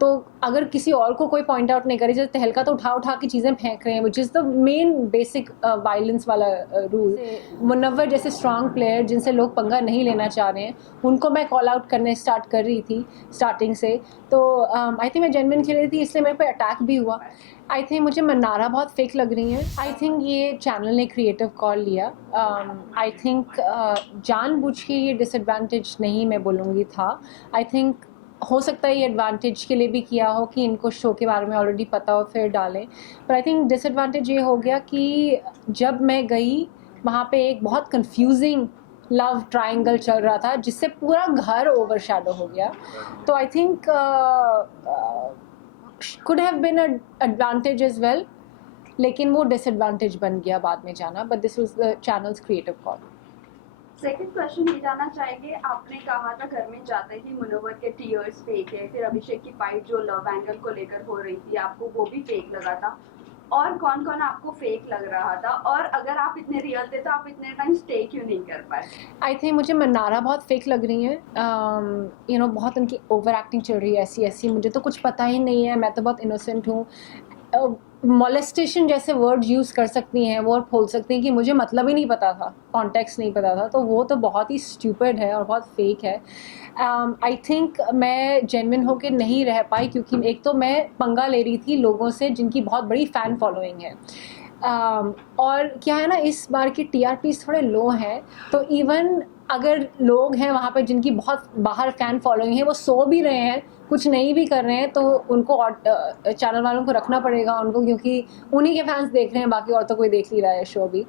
तो अगर किसी और को कोई पॉइंट आउट नहीं करे, जैसे तहलका तो उठा उठा के चीज़ें फेंक रहे हैं, which is the main basic violence वाला रूल। मुनव्वर जैसे स्ट्रांग प्लेयर जिनसे लोग पंगा नहीं लेना चाह रहे हैं, उनको मैं कॉल आउट करने स्टार्ट कर रही थी स्टार्टिंग से। तो आई थिंक मैं जेन्युइन खेल रही थी, इसलिए मेरे पे अटैक भी हुआ। आई थिंक मुझे मन्नारा बहुत फेक लग रही हैं। आई थिंक ये चैनल ने क्रिएटिव कॉल लिया। आई थिंक जानबूझ के ये डिसएडवांटेज नहीं मैं बोलूँगी था। आई थिंक हो सकता है ये एडवांटेज के लिए भी किया हो कि इनको शो के बारे में ऑलरेडी पता हो फिर डालें। पर आई थिंक डिसएडवांटेज ये हो गया कि जब मैं गई वहाँ पे एक बहुत कंफ्यूजिंग लव ट्रायंगल चल रहा था जिससे पूरा घर ओवरशैडो हो गया। तो I think could have been an advantage as well, लेकिन वो डिसएडवांटेज बन गया बाद में जाना। But this was the channels creative call. Second question ये जानना चाहेंगे, आपने कहा था घर में जाते ही मुनव्वर के टीयर्स फेक है, फिर अभिषेक की फाइट जो लव एंगल को लेकर हो रही थी आपको वो भी फेक लगा था, और कौन कौन आपको फेक लग रहा था, और अगर आप इतने रियल थे तो आप इतने टाइम स्टे क्यों नहीं कर पाए? आई थिंक मुझे मन्नारा बहुत फेक लग रही है। यू नो बहुत उनकी ओवर एक्टिंग चल रही है ऐसी ऐसी, मुझे तो कुछ पता ही नहीं है, मैं तो बहुत इनोसेंट हूँ। मॉलेस्टेशन जैसे वर्ड यूज़ कर सकती हैं वो, और बोल सकती हैं कि मुझे मतलब ही नहीं पता था, कॉन्टेक्स्ट नहीं पता था, तो वो तो बहुत ही स्टूपिड है और बहुत फेक है। आई थिंक मैं जेन्युइन होकर नहीं रह पाई क्योंकि एक तो मैं पंगा ले रही थी लोगों से जिनकी बहुत बड़ी फ़ैन फॉलोइंग है। और क्या है ना, इस बार की TRPs थोड़े लो हैं, तो इवन अगर लोग हैं वहाँ पे जिनकी बहुत बाहर फ़ैन फॉलोइंग है, वो सो भी रहे हैं, कुछ नहीं भी कर रहे हैं, तो उनको चैनल वालों को रखना पड़ेगा उनको, क्योंकि उन्हीं के फैंस देख रहे हैं, बाकी और तो कोई देख नहीं रहा है शो भी।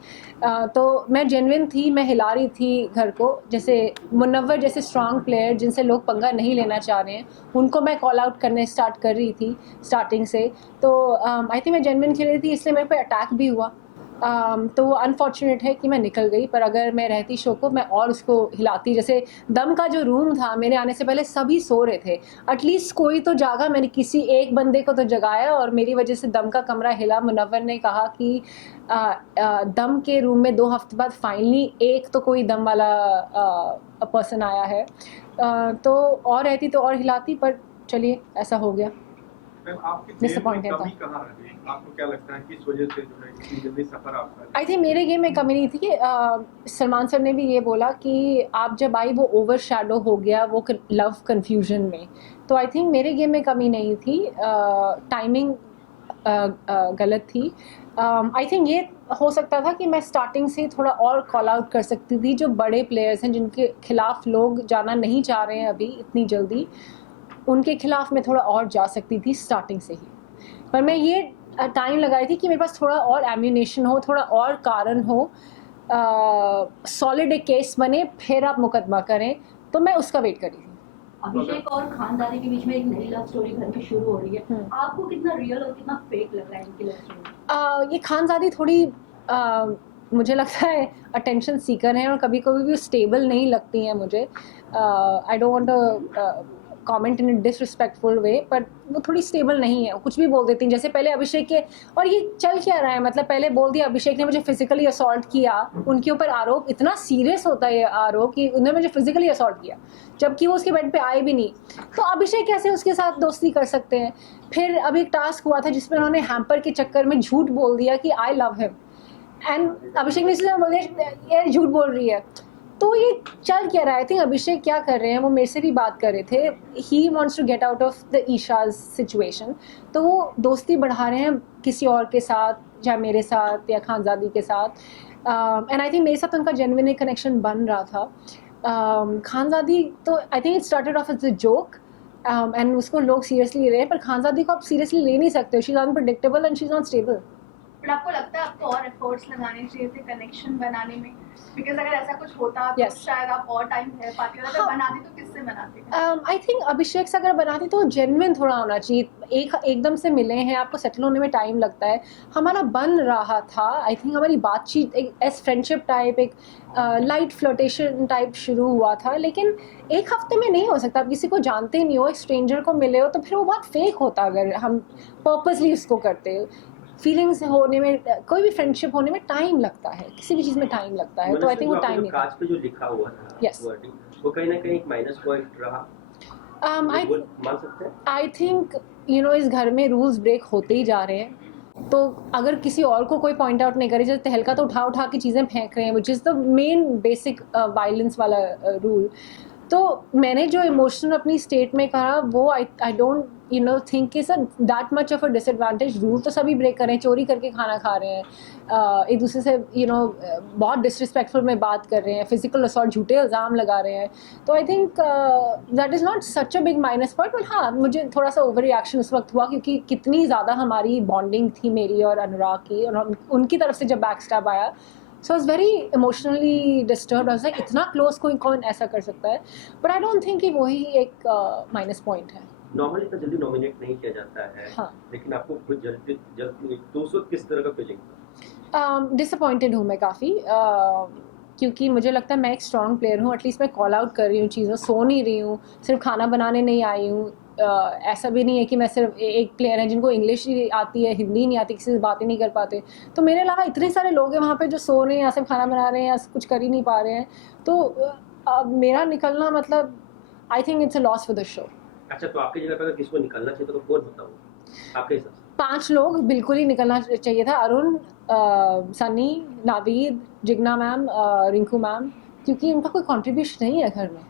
तो मैं जेन्युइन थी, मैं हिला रही थी घर को। जैसे मुनव्वर जैसे स्ट्रांग प्लेयर जिनसे लोग पंगा नहीं लेना चाह रहे हैं, उनको मैं कॉल आउट करने स्टार्ट कर रही थी स्टार्टिंग से। तो आई थिंक मैं जेन्युइन खेल रही थी, इसलिए मेरे पे अटैक भी हुआ। तो वो अनफॉर्चुनेट है कि मैं निकल गई, पर अगर मैं रहती शो को मैं और उसको हिलाती। जैसे दम का जो रूम था, मेरे आने से पहले सभी सो रहे थे, एटलीस्ट कोई तो जागा, मैंने किसी एक बंदे को तो जगाया, और मेरी वजह से दम का कमरा हिला। मुनव्वर ने कहा कि दम के रूम में 2 हफ्ते बाद फाइनली एक तो कोई दम वाला पर्सन आया है। तो और रहती तो और हिलाती, पर चलिए ऐसा हो गया। डिसअपॉइंटेड था। आपको क्या लगता है किस वजह से जो है इतनी जल्दी सफर आपका? आई थिंक मेरे गेम में कमी नहीं थी कि सलमान सर ने भी ये बोला कि आप जब आई वो ओवर शैडो हो गया वो लव कन्फ्यूजन में। तो आई थिंक मेरे गेम में कमी नहीं थी, टाइमिंग गलत थी। आई थिंक ये हो सकता था कि मैं स्टार्टिंग से थोड़ा और कॉल आउट कर सकती थी, जो बड़े प्लेयर्स हैं जिनके खिलाफ लोग जाना नहीं चाह रहे हैं अभी इतनी जल्दी, उनके खिलाफ मैं थोड़ा और जा सकती थी स्टार्टिंग से ही। पर मैं ये टाइम लगाई थी कि मेरे पास थोड़ा और एम्यूनेशन हो, थोड़ा और कारण हो, सॉलिड एक केस बने, फिर आप मुकदमा करें, तो मैं उसका वेट कर रही थी। अभिषेक और खानदादी के बीच में एक नई लव स्टोरी घर में शुरू हो रही है, आपको कितना रियल और कितना फेक लग रहा है इनकी लव स्टोरी? ये खानदादी थोड़ी मुझे लगता है अटेंशन सीकर हैं, और कभी कभी भी स्टेबल नहीं लगती हैं मुझे। I don't want to comment in disrespectful way, पर वो थोड़ी स्टेबल नहीं है, कुछ भी बोल देती हैं। जैसे पहले अभिषेक के, और ये चल क्या रहा है, मतलब पहले बोल दिया अभिषेक ने मुझे फिजिकली असॉल्ट किया, उनके ऊपर आरोप इतना सीरियस होता है आरोप कि उन्होंने मुझे फिजिकली असॉल्ट किया, जबकि वो उसके बेड पे आए भी नहीं, तो अभिषेक कैसे उसके साथ दोस्ती कर सकते हैं? फिर अभी एक टास्क हुआ था जिसमें उन्होंने हैम्पर के चक्कर में झूठ बोल दिया कि आई लव हिम, एंड अभिषेक ने इसलिए बोल दिया यार झूठ बोल रही है। तो ये चल क्या रहा है? आई थिंक अभिषेक क्या कर रहे हैं, वो मेरे से भी बात कर रहे थे, he wants to get out of the Isha's situation, तो वो दोस्ती बढ़ा रहे हैं किसी और के साथ, चाहे मेरे साथ या खानजादी के साथ। एंड आई थिंक मेरे साथ उनका जेन्युइन कनेक्शन बन रहा था। खानजादी तो I think it started off as a joke, and उसको लोग सीरियसली ले रहे हैं, पर खानजादी को आप सीरियसली ले नहीं सकते, she is unpredictable and she is not stable. But आपको लगता है आपको और एफर्ट्स लगाने चाहिए थे कनेक्शन बनाने में? बिकॉज अगर ऐसा कुछ होता तो शायद आप और टाइम रह पाती, अगर बनाती तो किससे बनाती? आई थिंक अभिषेक से अगर बनाती तो जेन्युइन थोड़ा होना चाहिए। एकदम से मिले हैं, आपको सेटल होने में टाइम लगता है, हमारा बन रहा था। आई थिंक हमारी बातचीत एक एस फ्रेंडशिप टाइप, एक लाइट फ्लोटेशन टाइप शुरू हुआ था, लेकिन एक हफ्ते में नहीं हो सकता। आप किसी को जानते नहीं हो, एक स्ट्रेंजर को मिले हो, तो फिर वो बहुत फेक होता अगर हम पर्पसली उसको करते। फीलिंग्स होने में, कोई भी फ्रेंडशिप होने में टाइम लगता है, किसी भी चीज़ में टाइम लगता है, तो आई थिंक वो टाइम कांच पे जो लिखा हुआ था वर्डिंग, वो कहीं ना कहीं एक माइनस पॉइंट रहा। मान सकते हैं? आई थिंक इस घर में रूल्स ब्रेक होते ही जा रहे हैं. तो अगर किसी और को कोई पॉइंट आउट नहीं करे, जैसे तहलका तो उठा उठा के चीज़ें फेंक रहे हैं, which is the main basic violence वाला रूल. तो मैंने जो इमोशनल अपनी स्टेट में कहा वो आई डोंट थिंक कि sir that much of a disadvantage. Rule तो सभी ब्रेक कर रहे हैं, चोरी करके खाना खा रहे हैं, एक दूसरे से बहुत डिसरिस्पेक्टफुल में बात कर रहे हैं, फिजिकल असॉल्ट, झूठे इल्ज़ाम लगा रहे हैं. तो I think that is not such a big minus point. But हाँ, मुझे थोड़ा सा ओवर रिएक्शन उस वक्त हुआ क्योंकि कितनी ज़्यादा हमारी बॉन्डिंग थी मेरी और अनुराग की, और उनकी तरफ से जब बैक स्टैब आया, so I was very emotionally disturbed. I was like इतना क्लोज कोई कौन ऐसा कर सकता है. बट आई डोंट थिंक कि वही एक माइनस पॉइंट है. नॉर्मली इतना जल्दी नॉमिनेट नहीं किया जाता है. हाँ. लेकिन आपको कुछ जल्दी तो उस वक्त किस तरह का फीलिंग? डिसअपॉइंटेड हूँ मैं काफ़ी, क्योंकि मुझे लगता है मैं एक स्ट्रॉन्ग प्लेयर हूँ. एटलीस्ट मैं कॉल आउट कर रही हूँ चीज़ों, सो नहीं रही हूँ, सिर्फ खाना बनाने नहीं आई हूँ. ऐसा भी नहीं है कि मैं सिर्फ एक प्लेयर है जिनको इंग्लिश ही आती है, हिंदी नहीं आती, किसी से बात ही नहीं कर पाते. तो मेरे अलावा इतने सारे लोग हैं वहाँ पे जो सो रहे हैं या सिर्फ खाना बना रहे हैं या कुछ कर ही नहीं पा रहे हैं. तो मेरा निकलना मतलब I think it's a loss for the show. अच्छा, तो आपकी जगह पर अगर किसी को निकलना चाहिए तो कौन होता हो आपके हिसाब से? 5 लोग बिल्कुल ही निकलना चाहिए था. अरुण, सनी, नावीद, जिग्ना मैम, रिंकू मैम, क्योंकि उनका कोई कंट्रीब्यूशन नहीं है घर में.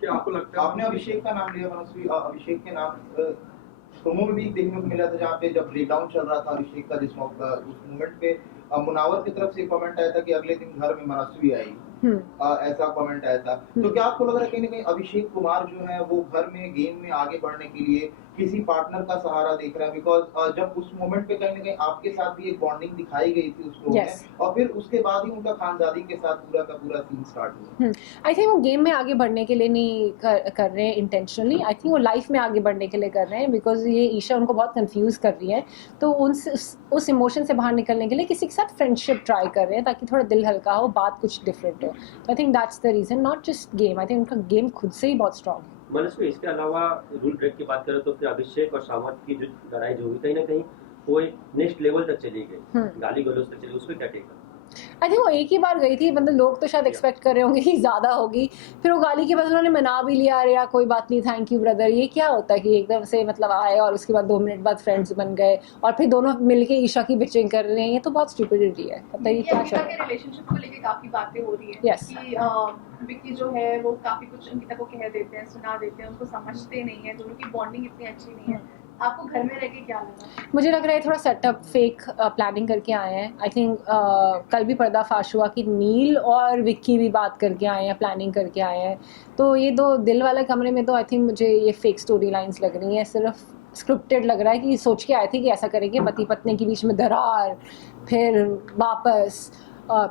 क्या आपको लगता है? आपने अभिषेक का नाम लिया, मनस्वी. अभिषेक के नाम प्रोमो में भी देखने को मिला था जहाँ पे जब ब्रेकडाउन चल रहा था अभिषेक का, उस मोमेंट पे मुनावर की तरफ से कमेंट आया था कि अगले दिन घर में मनस्वी आई. ऐसा कमेंट आया था. तो क्या आपको लग रहा है कहीं ना कहीं अभिषेक कुमार जो है वो घर में गेम में आगे बढ़ने के लिए किसी पार्टनर का सहारा देख रहा है? बिकॉज जब उस मोमेंट पे कहीं ना कहीं आपके साथ भी एक बॉन्डिंग दिखाई गई थी उस लोग Yes. में, और फिर उसके बाद ही उनका खानजादी के साथ पूरा का पूरा सीन स्टार्ट हुआ. आई थिंक वो गेम में आगे बढ़ने के लिए नहीं कर रहे हैं इंटेंशनली. आई थिंक वो लाइफ में आगे बढ़ने के लिए कर रहे हैं, बिकॉज ये ईशा उनको बहुत कंफ्यूज कर रही है. तो उस इमोशन से बाहर निकलने के लिए किसी के साथ फ्रेंडशिप ट्राई कर रहे हैं ताकि थोड़ा दिल हल्का हो, बात कुछ डिफरेंट हो. तो I think that's the reason, not just game. I think उनका गेम खुद से ही बहुत स्ट्रॉन्ग है. मनस्वी, इसके अलावा रूल ब्रेक की बात करें तो फिर अभिषेक और सामंत की जो लड़ाई जो हुई कहीं ना कहीं वो नेक्स्ट लेवल तक चली गई, गाली गलौज तक चली, उस पर क्या टेक है? आई थिंक वो एक ही बार गई थी, मतलब लोग तो शायद एक्सपेक्ट कर रहे होंगे कि ज़्यादा होगी. फिर वो गाली के बाद उन्होंने मना भी लिया, अरे यार कोई बात नहीं, थैंक यू ब्रदर. ये क्या होता है कि एकदम से मतलब आए और उसके बाद 2 मिनट बाद फ्रेंड्स बन गए और फिर दोनों मिलके ईशा की बिचिंग कर रहे हैं. ये तो बहुत स्टुपिडिटी है. बताइए क्या चल रहा है. रिलेशनशिप को लेके काफी बातें हो रही है. Yes. कि विक्की जो है वो काफी कुछ अंकिता को कह देते हैं, सुना देते हैं, उसको समझते नहीं है, दोनों की बॉन्डिंग इतनी अच्छी नहीं है. आपको घर में रह के क्या लगा? मुझे लग रहा है थोड़ा सेटअप फेक प्लानिंग करके आए हैं. आई थिंक कल भी पर्दाफाश हुआ कि नील और विक्की भी बात करके आए हैं, प्लानिंग करके आए हैं. तो ये 2 दिल वाले कमरे में तो आई थिंक मुझे ये फेक स्टोरी लाइन्स लग रही हैं. सिर्फ स्क्रिप्टेड लग रहा है कि सोच के आए थे कि ऐसा करेंगे, पति पत्नी के बीच में दरार, फिर वापस,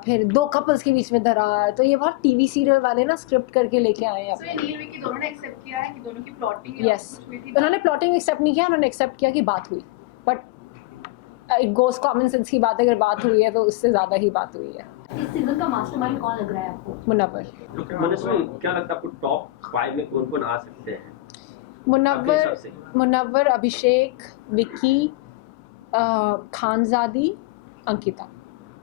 फिर 2 कपल्स के बीच में दरार. तो ये बहुत टीवी सीरियल वाले ना स्क्रिप्ट करके लेके आए हैं. So, ये नील विक्की दोनों ने एक्सेप्ट किया है कि दोनों की प्लॉटिंग यस, उन्होंने प्लॉटिंग एक्सेप्ट नहीं किया, उन्होंने एक्सेप्ट किया कि बात हुई. But it goes common sense की बात है, अगर बात हुई है तो उससे ज़्यादा ही बात हुई है. इस सीजन का मास्टरमाइंड कौन लग रहा है आपको? मुनव्वर. मनस्वी, क्या लगता है आपको टॉप 5 में कौन कौन आ सकते हैं? मुनव्वर, अभिषेक, विक्की, खानजादी, अंकिता.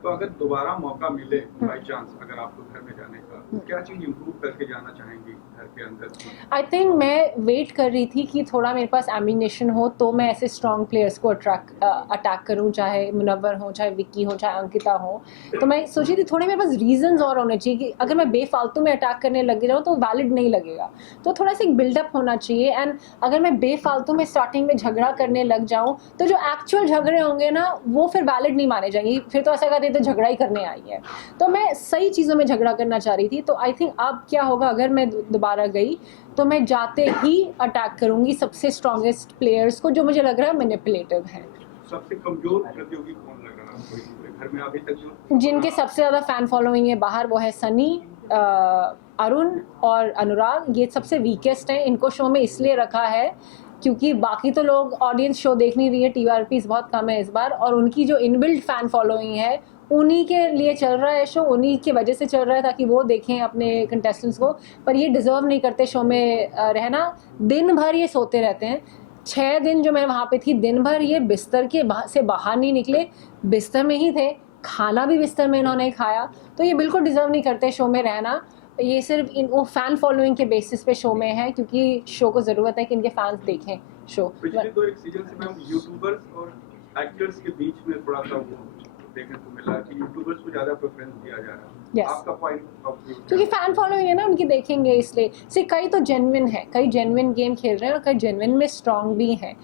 तो अगर दोबारा मौका मिले बाई चांस अगर आपको घर में जाने का, तो क्या चीज इम्प्रूव करके जाना चाहेंगी घर के अंदर? आई थिंक मैं वेट कर रही थी कि थोड़ा मेरे पास एम्बिनेशन हो तो मैं ऐसे स्ट्रॉन्ग प्लेयर्स को अटैक करूं, चाहे मुनव्वर हो, चाहे विक्की हो, चाहे अंकिता हो. तो मैं सोची थी थोड़े मेरे पास रीजंस और होने चाहिए कि अगर मैं बेफालतू में अटैक करने लग जाऊँ तो वैलिड नहीं लगेगा. तो थोड़ा सा एक बिल्डअप होना चाहिए. एंड अगर मैं बेफालतू में स्टार्टिंग में झगड़ा करने लग जाऊँ तो जो एक्चुअल झगड़े होंगे ना वो फिर वैलिड नहीं माने जाएंगे. फिर तो ऐसा कहते तो झगड़ा ही करने आई है. तो मैं सही चीज़ों में झगड़ा करना चाह रही थी. तो आई थिंक अब क्या होगा, अगर मैं दोबारा गई तो मैं जाते ही अटैक करूंगी सबसे स्ट्रॉन्गेस्ट प्लेयर्स को जो मुझे लग रहा है मैनिपुलेटिव है. सबसे कमजोर प्रतियोगी कौन लग रहा है आपको घर में अभी तक जो जिनके सबसे ज़्यादा फैन फॉलोइंग है बाहर, वो है सनी, अरुण और अनुराग. ये सबसे वीकेस्ट हैं. इनको शो में इसलिए रखा है क्योंकि बाकी तो लोग ऑडियंस शो देख नहीं रही है, TRPs बहुत कम है इस बार, और उनकी जो इनबिल्ट फैन फॉलोइंग है उन्हीं के लिए चल रहा है शो, उन्हीं की वजह से चल रहा है ताकि वो देखें अपने कंटेस्टेंट्स को. पर ये डिज़र्व नहीं करते शो में रहना. दिन भर ये सोते रहते हैं. 6 दिन जो मैं वहाँ पे थी, दिन भर ये बिस्तर के से बाहर नहीं निकले, बिस्तर में ही थे, खाना भी बिस्तर में इन्होंने खाया. तो ये बिल्कुल डिज़र्व नहीं करते शो में रहना. ये सिर्फ वो फैन फॉलोइंग के बेसिस पे शो में है, क्योंकि शो को ज़रूरत है कि इनके फैंस देखें शो। पिछले तो एक सीजन से मैम यूट्यूबर्स और एक्टर्स के बीच में थोड़ा सा वो देखने को मिला कि यूट्यूबर्स को ज़्यादा प्रेफरेंस दिया जा रहा है। Yes. आपका पॉइंट ऑफ व्यू? क्योंकि फैन फॉलोइंग है ना उनकी, देखेंगे इसलिए से। कई तो जेन्युइन है, कई जेन्युइन गेम खेल रहे हैं और कई जेन्युइन में स्ट्रांग भी हैं,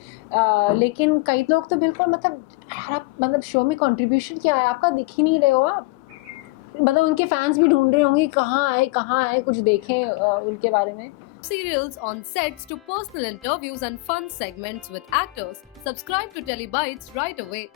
लेकिन कई लोग तो बिल्कुल मतलब यार आप मतलब शो में कंट्रीब्यूशन क्या है आपका दिख ही नहीं रहे हो आप, मतलब उनके फैंस भी ढूंढ रहे होंगे कहाँ आए कुछ देखें उनके बारे में। Serials on sets to personal interviews and fun segments with actors. Subscribe to Telebytes right away.